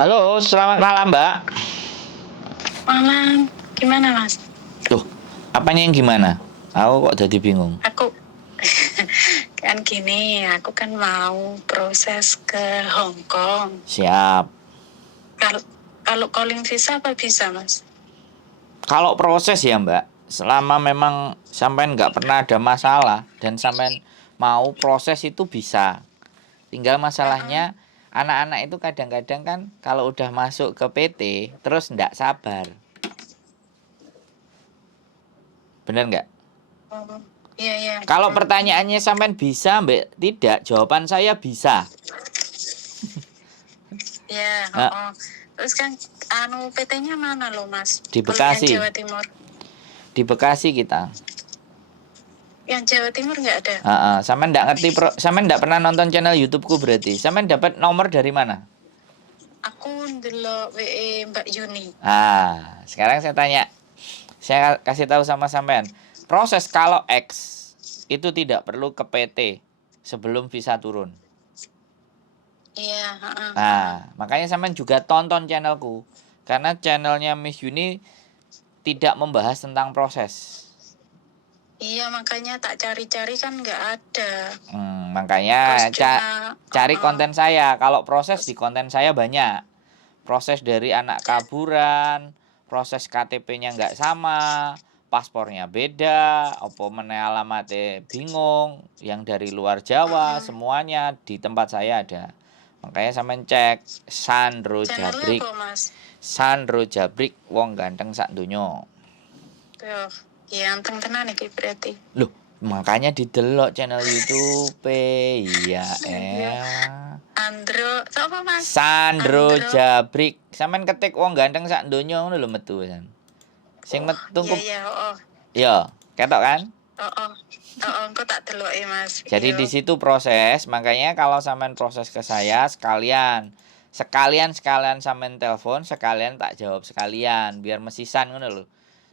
Halo, selamat malam, Mbak. Malam, gimana Mas? Tuh, apanya yang gimana? Aku kok jadi bingung. Aku kan gini, aku kan mau proses ke Hong Kong. Siap. Kalau kalau calling visa apa bisa Mas? Kalau proses ya, Mbak, selama memang sampean nggak pernah ada masalah dan sampean mau proses itu bisa. Tinggal masalahnya anak-anak itu kadang-kadang kan kalau udah masuk ke PT terus nggak sabar. Bener nggak? Oh, iya iya. Kalau pertanyaannya sampean bisa, Mbak, tidak, jawaban saya bisa. Iya, Nah, Terus kan PT-nya mana loh Mas? di Kalau yang Bekasi, Jawa Timur. di Bekasi kita. Yang Jawa Timur nggak ada. Sampean nggak ngerti sampean nggak pernah nonton channel YouTubeku berarti. Sampean dapat nomor dari mana? Aku ndelok WE Mbak Yuni. Sekarang saya tanya. Saya kasih tahu sama sampean. Proses kalau X itu tidak perlu ke PT sebelum visa turun. Iya, Makanya sampean juga tonton channelku. Karena channelnya Miss Yuni tidak membahas tentang proses. Iya, makanya tak cari-cari kan nggak ada. Makanya Terus cuma cari konten saya. Kalau proses di konten saya banyak. Proses dari anak kaburan, proses KTP-nya nggak sama, paspornya beda, apa meneh alamatnya bingung, yang dari luar Jawa, semuanya di tempat saya ada. Makanya sampean cek Sandro channelnya Jabrik. apa Mas? Sandro Jabrik wong ganteng sak donya. Tuh, ya anteng tenan iki berarti. Loh, makanya didelok channel YouTube. Iya, Andro, apa Mas? Sandro Andro. Jabrik. Sampeyan ketik wong ganteng sak donya ngono lho metu san. Sing metu Iya iya, yo, ketok kan? engko tak deloki Mas. Jadi di situ proses, makanya kalau sampean proses ke saya sekalian sampean telepon, sekalian tak jawab sekalian biar mesisan ngono lho.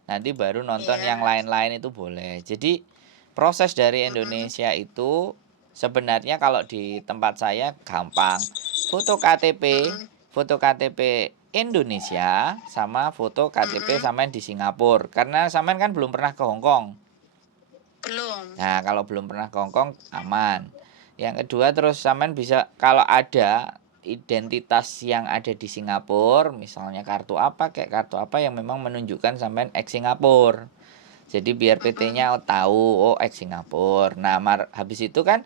Nanti baru nonton yang lain-lain itu boleh. Jadi proses dari Indonesia itu sebenarnya kalau di tempat saya gampang. Foto KTP Indonesia sama foto KTP sampean di Singapura. Karena sampean kan belum pernah ke Hong Kong. Belum. Nah, kalau belum pernah ke Hong Kong aman. Yang kedua terus sampean bisa kalau ada identitas yang ada di Singapura, misalnya kartu apa kayak kartu apa yang memang menunjukkan sampean ex Singapura. Jadi biar PT-nya tahu ex Singapura. Nah, habis itu kan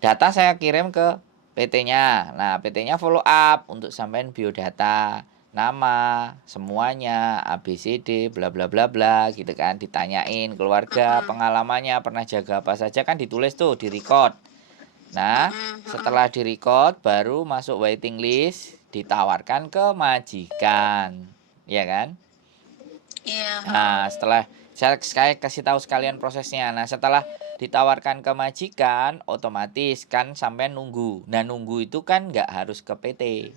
data saya kirim ke PT-nya. Nah, PT-nya follow up untuk sampean biodata, nama, semuanya, ABCD, bla bla bla bla gitu kan, ditanyain keluarga, pengalamannya, pernah jaga apa saja kan ditulis tuh, di-record. Nah, setelah di-record baru masuk waiting list, ditawarkan ke majikan. Ya kan? Iya. Nah, setelah saya kasih tahu sekalian prosesnya. Nah, setelah ditawarkan ke majikan, otomatis kan sampai nunggu. Nah, nunggu itu kan nggak harus ke PT.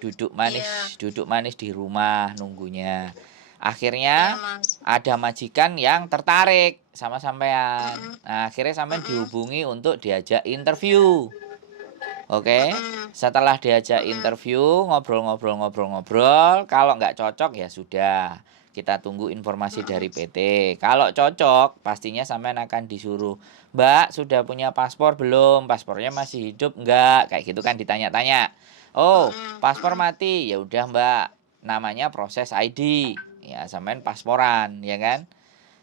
Duduk manis di rumah nunggunya. Akhirnya ada majikan yang tertarik sama sampean. Nah, akhirnya sampean dihubungi untuk diajak interview. Oke, setelah diajak interview, ngobrol-ngobrol, kalau nggak cocok ya sudah, kita tunggu informasi dari PT. Kalau cocok, pastinya sampean akan disuruh, Mbak, sudah punya paspor belum? Paspornya masih hidup nggak? Kayak gitu kan ditanya-tanya. Oh, paspor mati, ya udah Mbak, namanya proses ID, ya sampean pasporan, ya kan?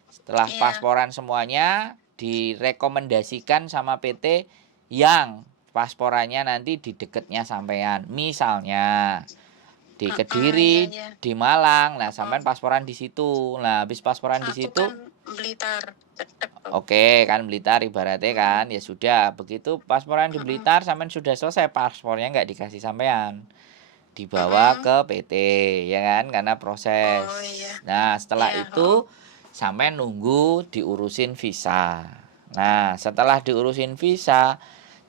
Setelah pasporan semuanya direkomendasikan sama PT yang pasporannya nanti di deketnya sampean. Misalnya di Kediri, di Malang. Nah, sampean pasporan di situ. Nah, habis pasporan di situ kan Blitar. Oke, kan Blitar ibaratnya kan. Ya sudah, begitu pasporan di Blitar sampean sudah selesai, paspornya nggak dikasih sampean. Dibawa ke PT, ya kan? Karena proses. Nah, setelah itu sampean nunggu diurusin visa. Nah, setelah diurusin visa,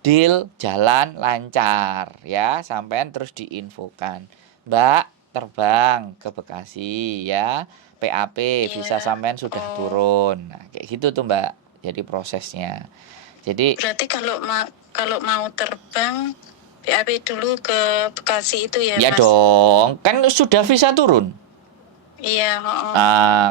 deal jalan lancar ya, sampean terus diinfokan, Mbak terbang ke Bekasi ya, PAP visa sampean sudah turun. Nah, kayak gitu tuh Mbak, jadi prosesnya. Jadi berarti kalau mau terbang BAP dulu ke Bekasi itu ya, Ya Mas. dong, kan sudah visa turun. Iya,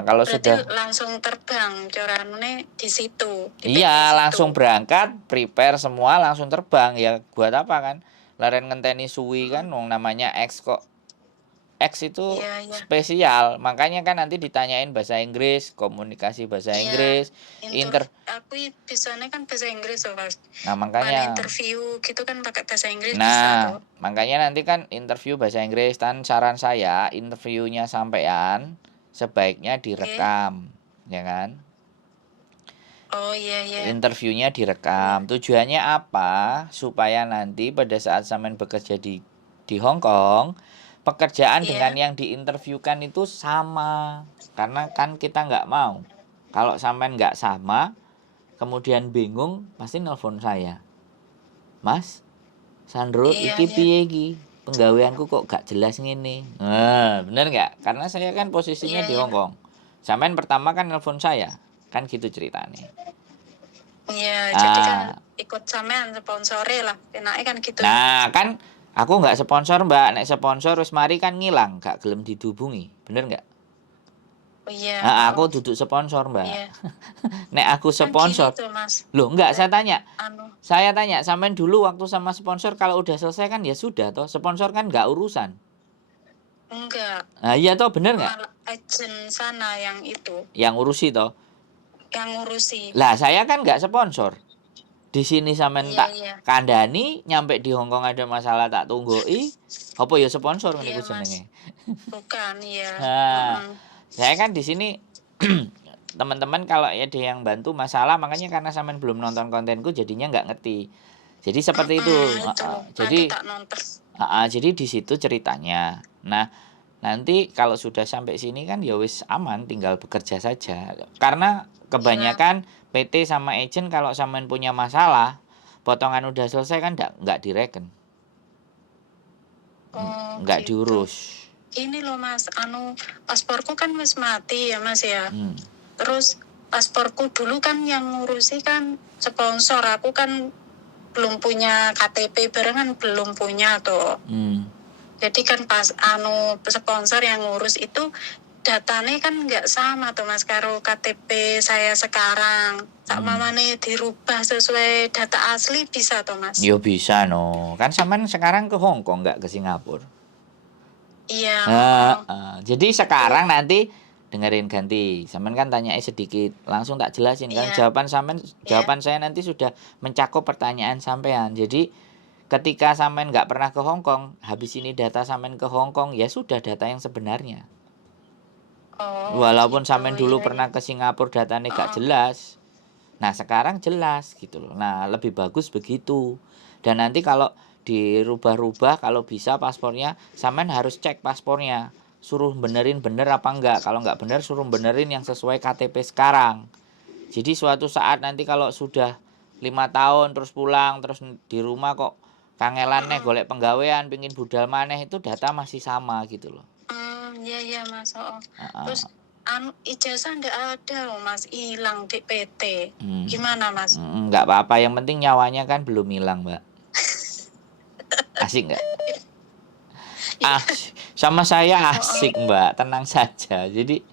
Kalau berarti sudah, langsung terbang corannya di situ, di PT iya situ. langsung berangkat, prepare semua langsung terbang. Ya buat apa kan? Laren ngenteni suwi kan, wong namanya X kok. X itu Iya, iya. spesial, makanya kan nanti ditanyain bahasa Inggris, komunikasi bahasa Iya, Inggris, inter. aku bisanya kan bahasa Inggris loh, Mas. Nah Mana makanya, interview gitu kan pakai bahasa Inggris bisa nah tuh. makanya nanti kan interview bahasa Inggris. Dan saran saya interviewnya sampean sebaiknya Oke. direkam, ya kan? Oh iya, iya. Interviewnya Iya. direkam. Tujuannya apa? Supaya nanti pada saat sampean bekerja di Hong Kong, pekerjaan dengan Iya. yang diinterviewkan itu sama. Karena kan kita nggak mau. Kalau sampean nggak sama, kemudian bingung, pasti nelpon saya. Mas, Sandro, Iya, iki iya. piye iki? Penggaweanku kok gak jelas ngene. Nah, bener nggak? Karena saya kan posisinya Iya, di iya. Hong Kong. Sampean pertama kan nelpon saya. Kan gitu ceritanya. Iya, jadi kan Ah, ikut sampean sponsore lah. Enaknya kan gitu. nah, kan aku nggak sponsor, Mbak. Nek sponsor wis mari kan ngilang, gak gelem dihubungi. Bener nggak? Oh iya, Aku duduk sponsor, Mbak. iya. Nek aku Kan gini sponsor. tuh, Mas. Loh, enggak, Lek, anu, Saya tanya, sampean dulu waktu sama sponsor kalau udah selesai kan ya sudah toh. Sponsor kan nggak urusan. enggak. Nah, iya toh, bener nggak? Malah agent sana yang itu, Yang urusi toh. yang ngurusi. Lah, saya kan nggak sponsor. Di sini sampean Iya, tak iya. kandani, nyampe di Hong Kong ada masalah tak tunggoi. Apa ya sponsor Iya, niku Mas. jenenge. Bukan, iya. Nah, saya kan di sini teman-teman kalau ada yang bantu masalah, makanya karena sampean belum nonton kontenku jadinya nggak ngerti. Jadi seperti itu. Itu nanti Jadi tak nonton. jadi di situ ceritanya. Nah, nanti kalau sudah sampai sini kan ya wis aman, tinggal bekerja saja. Karena Iya. kebanyakan PT sama agent kalau sampean punya masalah, potongan udah selesai kan nggak direken, Oh, nggak gitu. diurus. Ini loh, Mas, pasporku kan wis mati ya, Mas ya. Hmm. Terus pasporku dulu kan yang ngurusi kan sponsor. Aku kan belum punya KTP barengan, belum punya tuh. Jadi kan pas sponsor yang ngurus itu datanya kan nggak sama tuh, Mas, karo KTP saya sekarang. Sama mana dirubah sesuai data asli bisa tuh, Mas? Yo bisa no. Kan sampean sekarang ke Hong Kong nggak ke Singapura. Iya. Jadi sekarang nanti dengerin ganti. Sampean kan tanya sedikit, langsung tak jelasin kan. Iya. Jawaban saya nanti sudah mencakup pertanyaan sampean. Jadi ketika sampean nggak pernah ke Hong Kong, habis ini data sampean ke Hong Kong, ya sudah data yang sebenarnya. Walaupun Gitu, sampean dulu iya, pernah iya. ke Singapura datanya gak jelas. Nah, sekarang jelas gitu loh. Nah, lebih bagus begitu. Dan nanti kalau dirubah-rubah, kalau bisa paspornya, sampean harus cek paspornya. Suruh benerin bener apa enggak. Kalau enggak bener, suruh benerin yang sesuai KTP sekarang. Jadi suatu saat nanti kalau sudah 5 tahun terus pulang, terus di rumah kok kangelan nih golek penggawean, pingin budal maneh, itu data masih sama gitu loh. Iya, Mas. Terus ijazah ndak ada loh, Mas, hilang di PT. Gimana, Mas? Nggak apa-apa, yang penting nyawanya kan belum hilang, Mbak. Asik nggak? Sama saya asik, Mbak, tenang saja. Jadi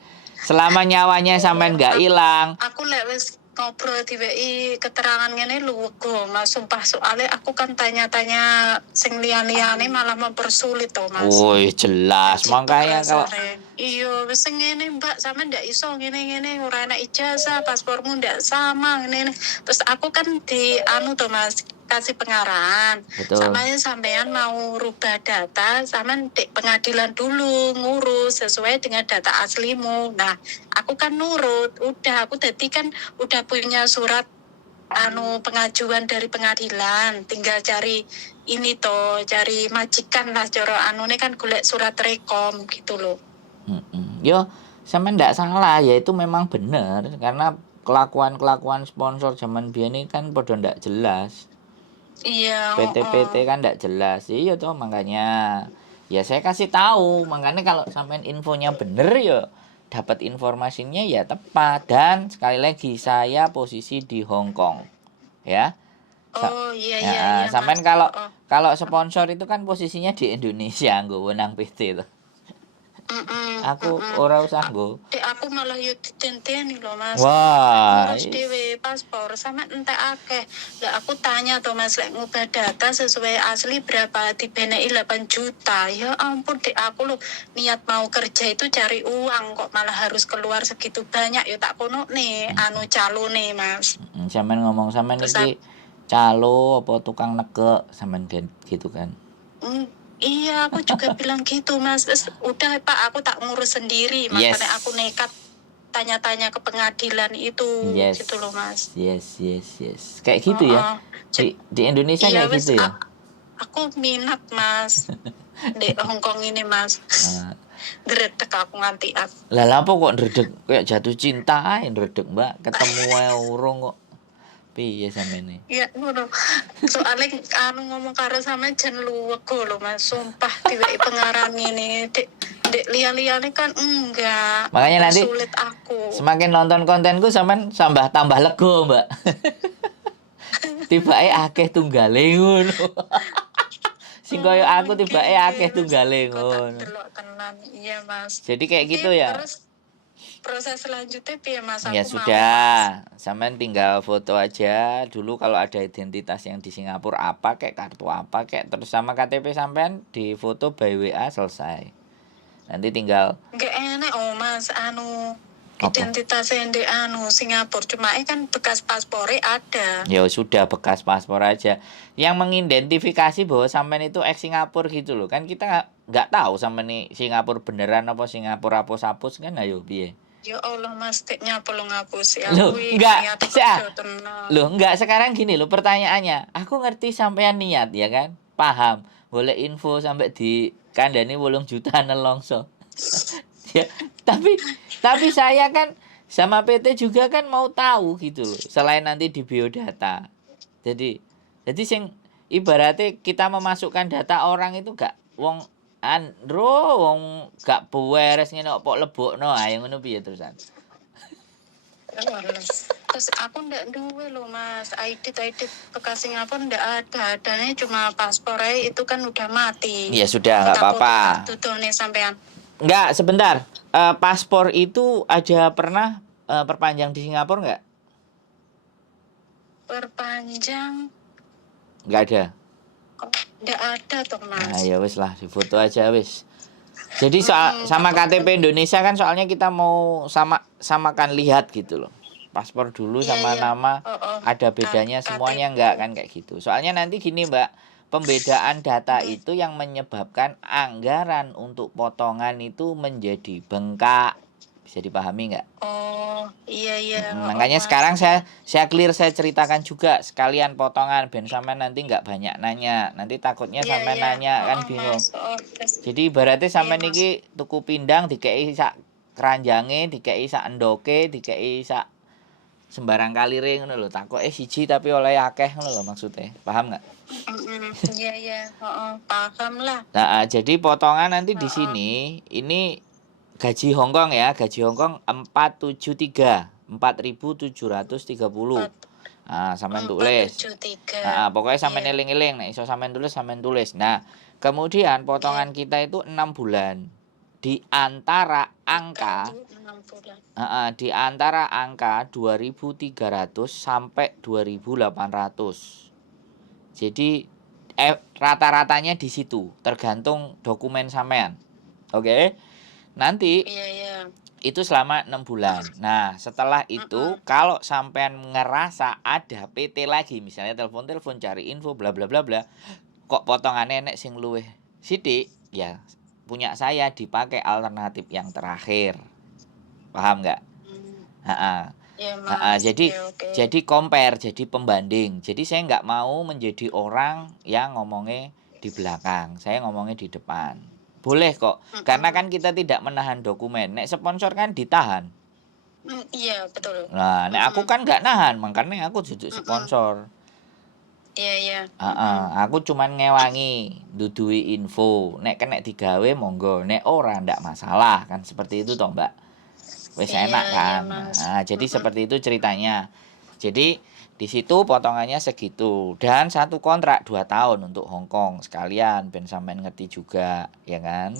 selama nyawanya sampean nggak hilang. Aku lek wis ngobrol diweki keterangan ngene luwego, Mas, sumpah, soalnya aku kan tanya-tanya sing liyan-liyane malah mempersulit to, Mas. Woi, jelas. Jadi Makanya kalau iya wis ngene, Mbak, sampe ndak iso ngene-ngene, ora enak ijazah, paspormu ndak sama ngene. Terus aku kan di to, Mas, kasih pengarahan. betul. Sampean mau rubah data, sampean di pengadilan dulu ngurus sesuai dengan data aslimu. Nah, aku kan nurut, udah aku tadi kan udah punya surat pengajuan dari pengadilan, tinggal cari ini toh, cari majikan lah coro ini kan golek surat rekom gitu loh. Yo, sampean ndak salah, ya itu memang benar karena kelakuan sponsor zaman biyen ini kan podo ndak jelas. Iya. PT-PT kan ndak jelas. Iya toh, makanya ya saya kasih tahu. Makanya kalau sampean infonya bener ya dapat informasinya ya tepat. Dan sekali lagi saya posisi di Hong Kong. Ya. Iya. Sampean kalau kalau sponsor itu kan posisinya di Indonesia nggo wenang PT itu. Aku ora usah nggo. Dek aku malah yo ditenteni lho Mas. Wah. Ngurus dhewe paspor sama entek akeh. Lah aku tanya to Mas lek ngubah data sesuai asli berapa dibeneki 8 juta. Ya ampun dek aku lho niat mau kerja itu cari uang kok malah harus keluar segitu banyak. Ya tak kono nih anu calone Mas. Sampean ngomong sampean Terus iki calo apa tukang negek sampean gitu kan. Iya, aku juga bilang gitu, Mas. Terus, udah, Pak, aku tak ngurus sendiri. Makanya Yes. aku nekat tanya-tanya ke pengadilan itu, Yes. gitu loh, Mas. Yes. Kayak gitu ya. Di Indonesia iya, kayak gitu ya. Aku minat, Mas. Di Hongkong ini, Mas. Dredeg aku nganti aku. Lah apa kok ndredeg kayak jatuh cinta ae ndredeg, Mbak. Ketemu wae urung kok. Piye sampeyan iki? Iya, ngono. Soalnya ngomong karo sama jan luwego lho, Mas. Sumpah diweki pengarang ini. Dek liya-liyane kan enggak. Makanya nanti sulit aku. Semakin nonton kontenku sampean tambah lego, Mbak. Tibake akeh tunggale ngono. Sing koyo aku tibake akeh tunggale ngono. Iya, Mas. Jadi kayak gitu ya. Terus proses selanjutnya piye Mas? Ya Aku sudah, sampean tinggal foto aja dulu kalau ada identitas yang di Singapura apa kayak kartu apa kayak terus sama KTP sampean di foto by WA selesai. Nanti tinggal nggak enak Mas apa? Identitasnya di Singapura cuma kan bekas paspornya ada. Ya sudah bekas paspor aja. Yang mengidentifikasi bahwa sampean itu ex Singapura gitu loh. Kan kita nggak tahu sampean nih Singapura beneran apa Singapura hapus kan ayo piye. Ya Allah Mas, teknya perlu ngapus ya. Loh, enggak sekarang gini loh pertanyaannya. Aku ngerti sampean niat ya kan? Paham. Boleh info sampai di kandani 8 juta nelongso. Ya, tapi saya kan sama PT juga kan mau tahu gitu loh. Selain nanti di biodata. Jadi sing ibaratnya kita memasukkan data orang itu gak wong wong gak beres ngene kok lebokno ae ngono piye terusan. Terus aku ndak duwe loh Mas, ID bekas Singapura ndak ada, adanya cuma paspornya itu kan udah mati. Ya sudah nggak apa-apa. Tutone sampean. Enggak, sebentar. Paspor itu aja pernah perpanjang di Singapura nggak? Perpanjang? Nggak ada. Nggak ada toh Mas. Nah, ya wis lah, difoto aja wis. Jadi sama KTP Indonesia kan soalnya kita mau samakan lihat gitu loh. Paspor dulu sama nama ada bedanya semuanya enggak kan kayak gitu. Soalnya nanti gini Mbak, pembedaan data itu yang menyebabkan anggaran untuk potongan itu menjadi bengkak. Bisa dipahami nggak? Oh iya. Makanya sekarang saya clear, saya ceritakan juga sekalian potongan ben sampean nanti nggak banyak nanya. Nanti takutnya sampean nanya kan bingung. Jadi ibaratnya sampean iki tuku pindang dikei sak keranjange, dikei sak endoke, dikei sak sembarang kalire ngono lho. Takoke siji tapi oleh akeh ngono lho maksudnya. Paham nggak? Iya. Paham lah. Nah, jadi potongan nanti di sini ini gaji Hongkong ya, gaji Hongkong 473, 4.730. Nah, sampean tulis. Nah, pokoknya sampean eling-eling, nek iso sampean tulis. Nah, kemudian potongan kita itu 6 bulan. Di antara angka di antara angka 2.300 sampai 2.800. Jadi rata-ratanya di situ, tergantung dokumen sampean. Oke. Nanti itu selama 6 bulan. Nah, setelah itu kalau sampean ngerasa ada PT lagi, misalnya telepon cari info bla bla bla bla, kok potongannya nek sing luwih sithik, ya punya saya dipakai alternatif yang terakhir. Paham nggak? Jadi compare, jadi pembanding. Jadi saya nggak mau menjadi orang yang ngomongnya di belakang, saya ngomongnya di depan. Boleh kok, karena kan kita tidak menahan dokumen. Nek sponsor kan ditahan. Iya betul. Nah, nek aku kan nggak nahan, makanya aku duduk sponsor. Iya. Aku cuman ngewangi, dudui info. Nek kena digawe monggo, nek ora ndak masalah kan seperti itu toh Mbak. Wis enak kan. Nah, jadi seperti itu ceritanya. Jadi Di situ potongannya segitu dan satu kontrak 2 tahun untuk Hong Kong sekalian ben sampean ngerti juga ya kan.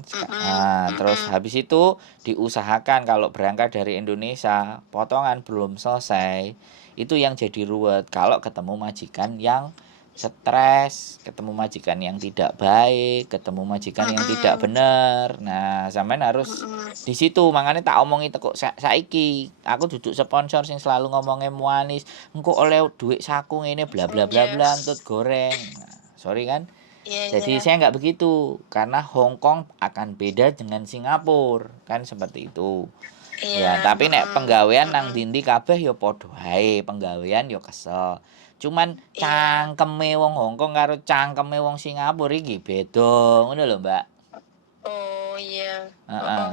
Terus habis itu diusahakan kalau berangkat dari Indonesia potongan belum selesai itu yang jadi ruwet kalau ketemu majikan yang stres, ketemu majikan yang tidak baik, ketemu majikan yang tidak benar. Nah, sampean harus di situ makanya tak omongi teko saiki aku duduk sponsor sing selalu ngomongnya manis engko oleh duit saku ngene bla bla bla bla entut goreng. Nah, sorry kan. Jadi saya nggak begitu karena Hong Kong akan beda dengan Singapura kan seperti itu. Ya, tapi nek penggawean nang dindi kabeh ya padha ae, penggawean ya kesel. Cuman cangkeme wong Hong Kong karo cangkeme wong Singapura iki beda, ngono lho, Mbak. Oh iya.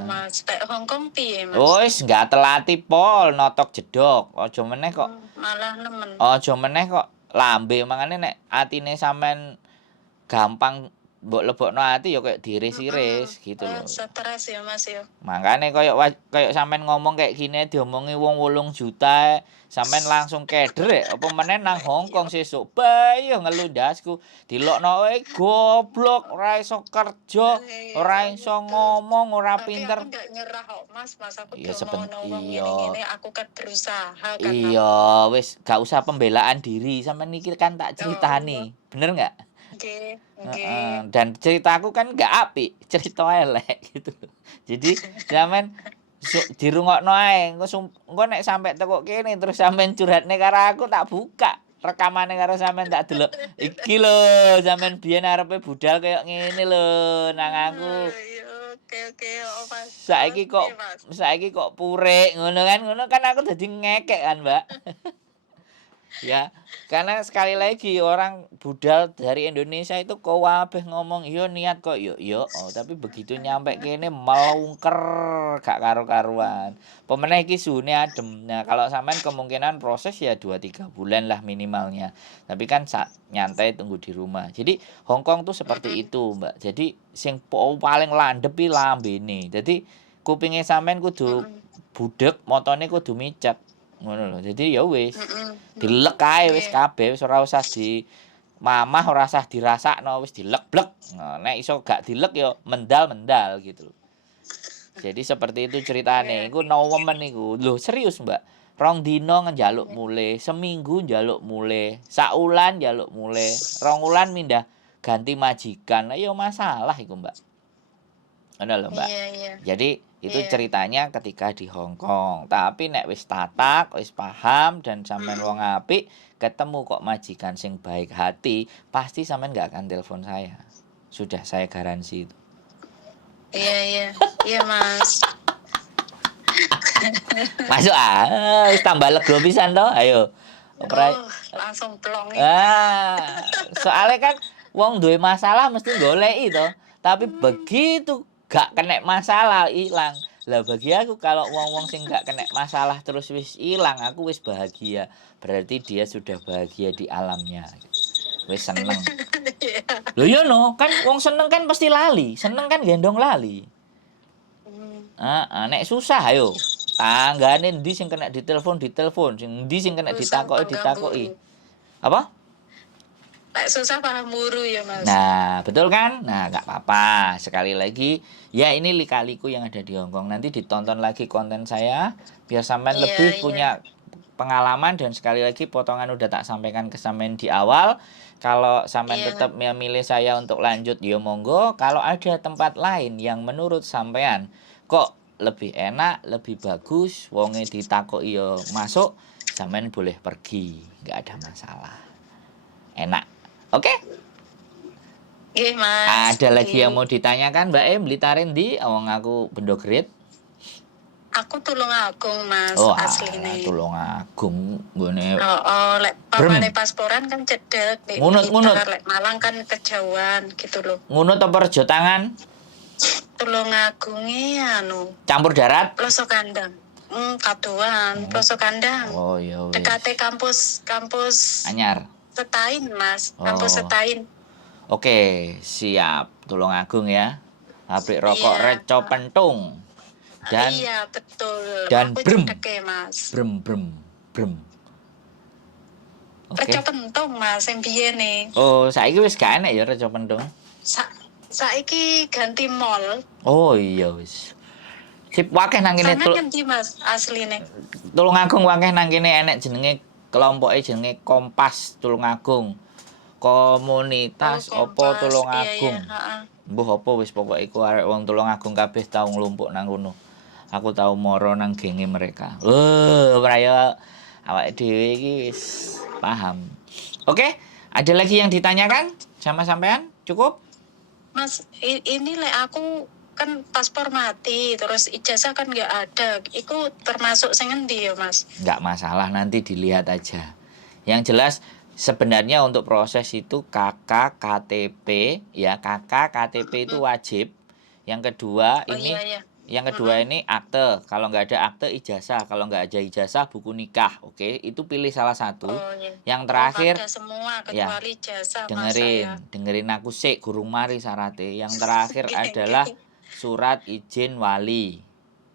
Mas. Tek Hong Kong piye, Mas? Wis nggak telati pol notok jedok. Aja meneh kok. Malah nemen. Aja meneh kok lambe mangane nek atine sampean gampang mbok lebokno ati ya kayak diiris-iris gitu loh. Stres ya Mas ya. Makane kayak sampean ngomong kayak gini diomongi wong 8 juta sampean langsung keder apa meneh nang Hong Kong sesuk bae ngeluh ndasku dilokno wae goblok ora iso kerja ora iso ngomong ora pinter. Tapi aku gak nyerah kok Mas aku ya ngene aku kan berusaha kan. Iya wis gak usah pembelaan diri sampean iki kan tak ceritani bener nggak? Oke. Dan ceritaku kan nggak apik, cerita elek gitu. Jadi sampean dirungokno ae, engko nek sampe teko kene terus sampean curhatne karo aku tak buka rekamane karo sampean tak delok. Iki lho sampean biyen arepe budal kayak ngene lho nang aku. Oke, Mas. Saiki kok purik ngono kan aku dadi ngekek kan, Mbak. Ya, karena sekali lagi orang budal dari Indonesia itu kabeh ngomong iya niat kok yo tapi begitu nyampe kene melungker gak karu-karuan. Pemeneh iki suhune adem. Nah, kalau sampean kemungkinan proses ya 2-3 bulan lah minimalnya. Tapi kan nyantai tunggu di rumah. Jadi Hong Kong tuh seperti itu, Mbak. Jadi sing paling landhep iki lambene. Jadi kupinge sampean kudu budek, motone kudu micet. Ngono lho. Jadi ya wis. Dilek ae wis kabeh wis ora usah di mamah ora usah dirasakno wis dilek-blek. Nah, nek iso gak dilek ya mendal-mendal gitu. Jadi seperti itu ceritane. Iku no woman iku. Lho serius, Mbak. 2 dino njaluk mule, seminggu njaluk mule, saulan njaluk mule, 2 wulan mindah ganti majikan. Ya masalah iku, Mbak. Ngono lho, Mbak. Jadi itu ceritanya ketika di Hong Kong. Tapi nek wis tatak, wis paham dan sampean wong apik, ketemu kok majikan sing baik hati, pasti sampean gak akan telepon saya. Sudah saya garansi itu. Iya, Mas. Masuk wis tambah lega pisan to. Ayo. Langsung plong. Soalnya kan wong duwe masalah mesti goleki to. Tapi begitu gak kena masalah hilang. Lah bagi aku kalau wong-wong sing gak kena masalah terus wis hilang, aku wis bahagia. Berarti dia sudah bahagia di alamnya. Wis seneng. Lho ya no, kan wong seneng kan pasti lali. Seneng kan gendong lali. Nek susah ayo. Tanggane ndi sing kena ditelepon, sing ndi sing kena ditakoki. Apa? Susah paham buru ya Mas. Nah betul kan? Nah gak apa-apa. Sekali lagi ya ini lika-liku yang ada di Hong Kong. Nanti ditonton lagi konten saya biar sampean lebih punya pengalaman. Dan sekali lagi potongan udah tak sampaikan ke sampean di awal. Kalau sampean tetap memilih saya untuk lanjut ya monggo. Kalau ada tempat lain yang menurut sampean kok lebih enak, lebih bagus, wonge ditakoki ya masuk, sampean boleh pergi, nggak ada masalah. Enak. Oke? Iya, Mas. Ada lagi yang mau ditanyakan, Mbak Em? Blitaren di wong aku Bendogrit. Aku Tulungagung, Mas, asline. Tulungagung nggone. Lek pamane pasporan kan cedek. Ngunut. Lek Malang kan kejauhan gitu loh. Ngunut apa rejo tangan? Tulungagunge campur darat. Pelosok Kandang. Kaduan, Pelosok Kandang. Oh iya wis. Dekate kampus Anyar. Setain, Mas. Kampus Setain. Oke, siap. Tulungagung ya. Pabrik rokok Reco Pentung. Dan iya, betul. Dan aku brem. Cedeke, Mas. Brem. Oke. Reco pentung Mas sing biyene. Oh, saiki wis gak enek ya reco pentung. Saiki ganti mall. Oh iya wis. Sip wakeh nang kene Sampeyan ngendi Mas asline? Tulungagung wakeh nang kene enek jenenge kelompoke jenenge Kompas Tulungagung. Komunitas opo Kompas. Iya, Tulungagung. heeh. Mbuh apa wis pokoke iku arek wong Tulungagung kabeh tau nglumpuk nang kono. Aku tau moro nang genge mereka. Praya awake dhewe iki wis paham. Oke, ada lagi yang ditanyakan sama sampean? Cukup? Mas, ini aku kan paspor mati, terus ijazah kan nggak ada. Iku termasuk sing endi ya, Mas? Nggak masalah, nanti dilihat aja. Yang jelas sebenarnya untuk proses itu KK KTP ya, KK KTP itu wajib. Yang kedua ini Iya. Yang kedua ini akte. Kalau nggak ada akte, ijazah. Kalau nggak ada ijazah, buku nikah. Oke, itu pilih salah satu. Iya. Yang terakhir, ada semua ya, kecuali ijazah dengerin aku sik, gurung mari syaratnya. Yang terakhir adalah surat izin wali.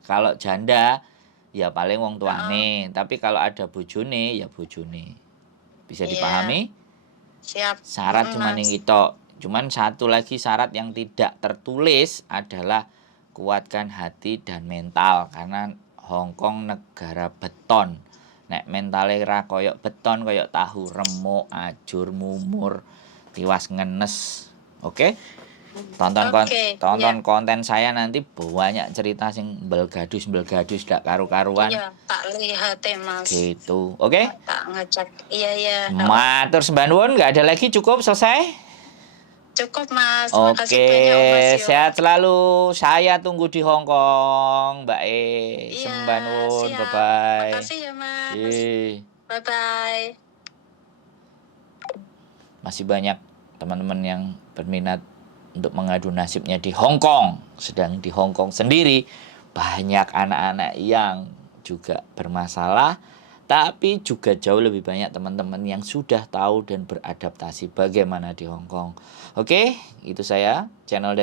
Kalau janda, ya paling wong tuane. Tapi kalau ada bojone, ya bojone. Bisa dipahami? Siap. Syarat cuma ning itu. Cuman satu lagi syarat yang tidak tertulis adalah kuatkan hati dan mental, karena Hong Kong negara beton. Nek mentale ra koyok beton, koyok tahu remuk, ajur, mumur, tiwas ngenes. Oke? Tonton konten saya nanti banyak cerita sing belgadus dak karu-karuan. Iya, tak lihat Mas. Gitu. Oke? Tak ngecek. Iya. Matur sembah nuwun, enggak ada lagi, cukup selesai? Cukup Mas, Oke, banyak, Mas, sehat selalu. Saya tunggu di Hong Kong, Mbak E. Iya, Sembah nuwun, siap. bye-bye. Makasih ya Mas. Bye. Bye-bye. Masih banyak teman-teman yang berminat untuk mengadu nasibnya di Hong Kong. Sedang di Hong Kong sendiri banyak anak-anak yang juga bermasalah, tapi juga jauh lebih banyak teman-teman yang sudah tahu dan beradaptasi bagaimana di Hong Kong. Oke, itu saya channel